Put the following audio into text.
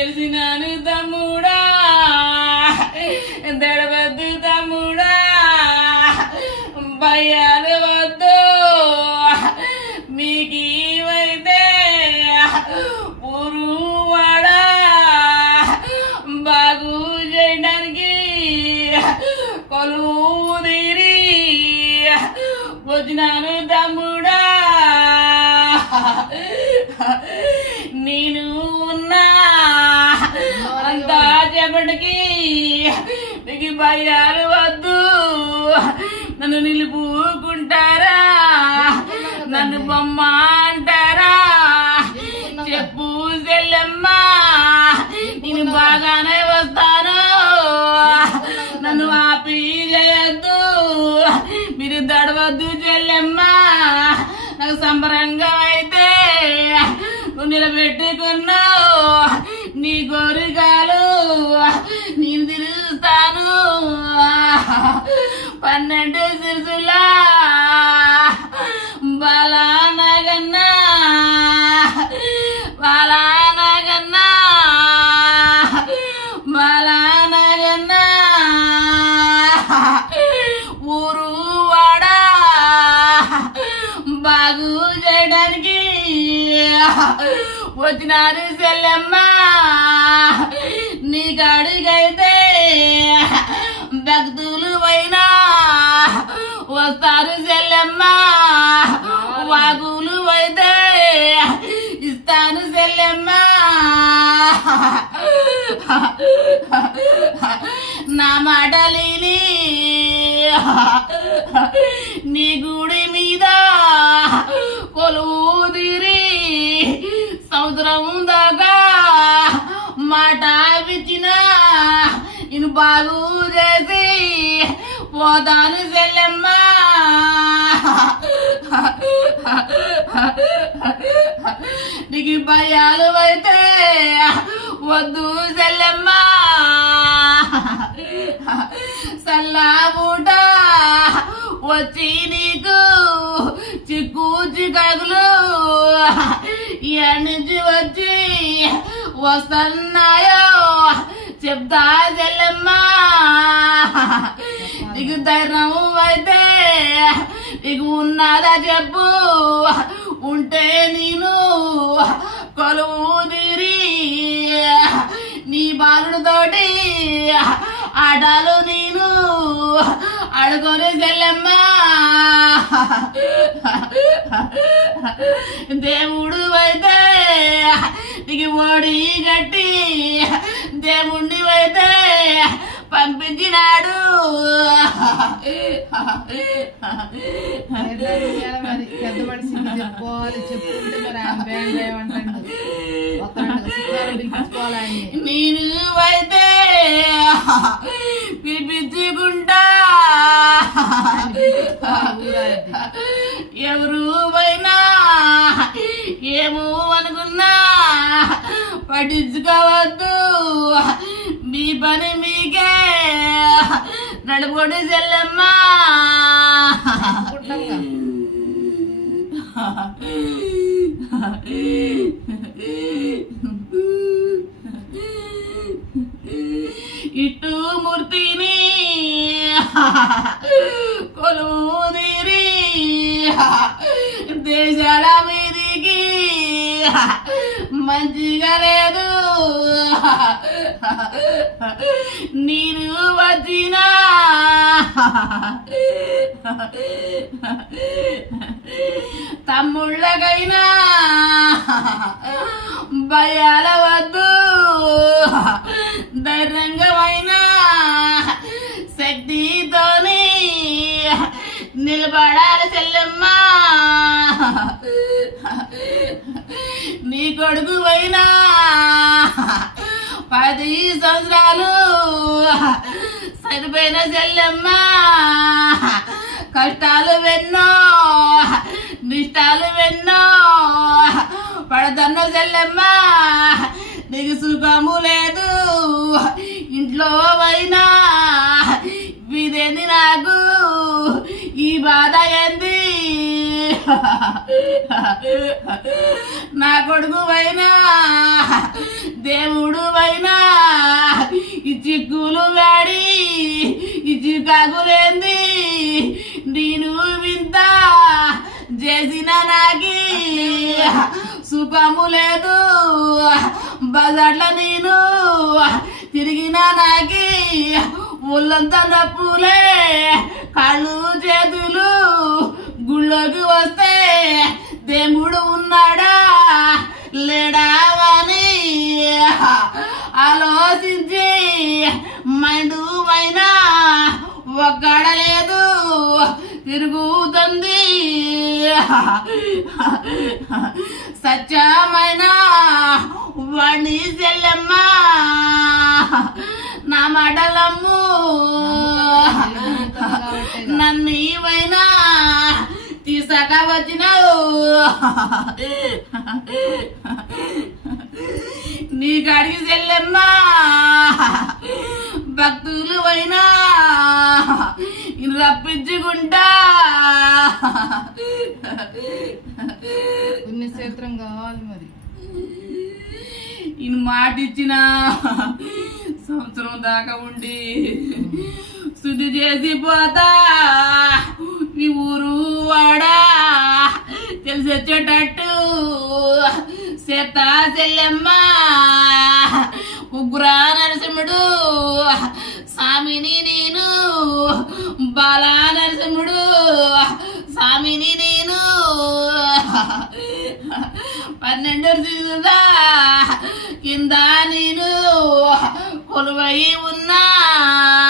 ఎలిసినాను తమ్ముడా దడవద్దు తమ్ముడా భయాలు వద్దు మీకు ఏమైతే ఊరువాడా బాగు చేయడానికి కొలువు తీరి వచ్చినాను తమ్ముడా నేను ఉన్నా అంతా చెప్పటికి నీకు భయాలు వద్దు నన్ను నిలుపుకుంటారా నన్ను బొమ్మ అంటారా చెప్పు చెల్లెమ్మ నేను బాగానే వస్తాను నన్ను ఆపి చేయొద్దు మీరు దడవద్దు చెల్లెమ్మ నాకు సంబరంగా అయితే నువ్వు నిలబెట్టుకున్నావు నీ కోరికలు నేను తిరుగుతాను 12 సిరుసులా బాలానగన్నా బాలానగన్నా బాలానగన్నా ఊరు వాడా బాగు చేయడానికి వచ్చినారు చెల్లెమ్మ నీ కాడికైతే భక్తులు అయినా వస్తారు చెల్లెమ్మ వాగులు అయితే ఇస్తాను చెల్లెమ్మ నా మాటలిని నీ గుడి మీద కొలువు తీరి సంవత్సరం దాకా మాట ఇచ్చిన నేను బాగు చేసి పోతాను చెల్లెమ్మ నీకు భయాలు అయితే వద్దు చెల్లెమ్మ సల్లాబూట వచ్చి నీకు చిక్కు చికాకులు నుంచి వచ్చి వస్తున్నాయో చెప్తా చెల్లెమ్మ నీకు ధైర్యం అయితే నీకు ఉన్నదా చెప్పు ఉంటే నేను కొలువు తీరి నీ బాలుడితోటి ఆటలు నేను ఆడుకొని చెల్లెమ్మ దేవుడు అయితే నీకు ఓడి గట్టి దేవుణ్ణి అయితే పంపించినాడు పెద్ద మనిషి చెప్పుకోవాలి చెప్పుకుంటే నేను అయితే పిలిపించుకుంటా ఎవరు పోయినా ఏమో అనుకున్నా పట్టించుకోవద్దు మీ పని మీకే నడుపుడు చెల్లెమ్మ ఇటు మూర్తిని కొలువు తీరి దేశాల మీదికి మంచిగా లేదు నేను వచ్చినా తమ్ముళ్ళకైనా భయాల వద్దు ధైర్యంగా శక్తితోని నిలబడాలి చెల్లెమ్మ నీ కొడుకు అయినా 10 సంవత్సరాలు సరిపోయిన చెల్లెమ్మ కష్టాలు వెన్నో నిష్టాలు వెన్నో పడతన్న చెల్లెమ్మ నీకు సుఖము లేదు ఇంట్లో అయినా ఇదేంది నాకు ఈ బాధ ఏంది నా కొడుకు అయినా దేవుడు అయినా ఈ చిక్కులు వాడి ఈ చికాకులేంది నేను వింత చేసిన నాకి సుఖము లేదు బజార్ల నేను తిరిగిన నాకి ఒళ్ళంతా నప్పులే కాళ్ళు చేతులు గుళ్ళోకి వస్తే దేవుడు ఉన్నాడా లేడా అని ఆలోచించి మైండ్ అయినా ఒక్కడలేదు తిరుగుతుంది సత్యమైన వాణి చెల్లెమ్మ నా మాటలమ్ము నన్నీవైనా తీసాక వచ్చినావు నీ కాడికి చెల్లెమ్మా భక్తులు అయినా రప్పించుకుంటా పుణ్యక్షేత్రం కావాలి మరి ఈయన మాట ఇచ్చిన సంవత్సరం దాకా ఉండి శుద్ధి చేసి పోతా ఈ ఊరు వాడా తెలిసి వచ్చేటట్టు సీత చెల్లెమ్మ ఉగ్రా నరసింహుడు స్వామిని నేను బాలా నరసింహుడు స్వామిని నేను 12 రోజులుగా కింద నేను కొలువై ఉన్నా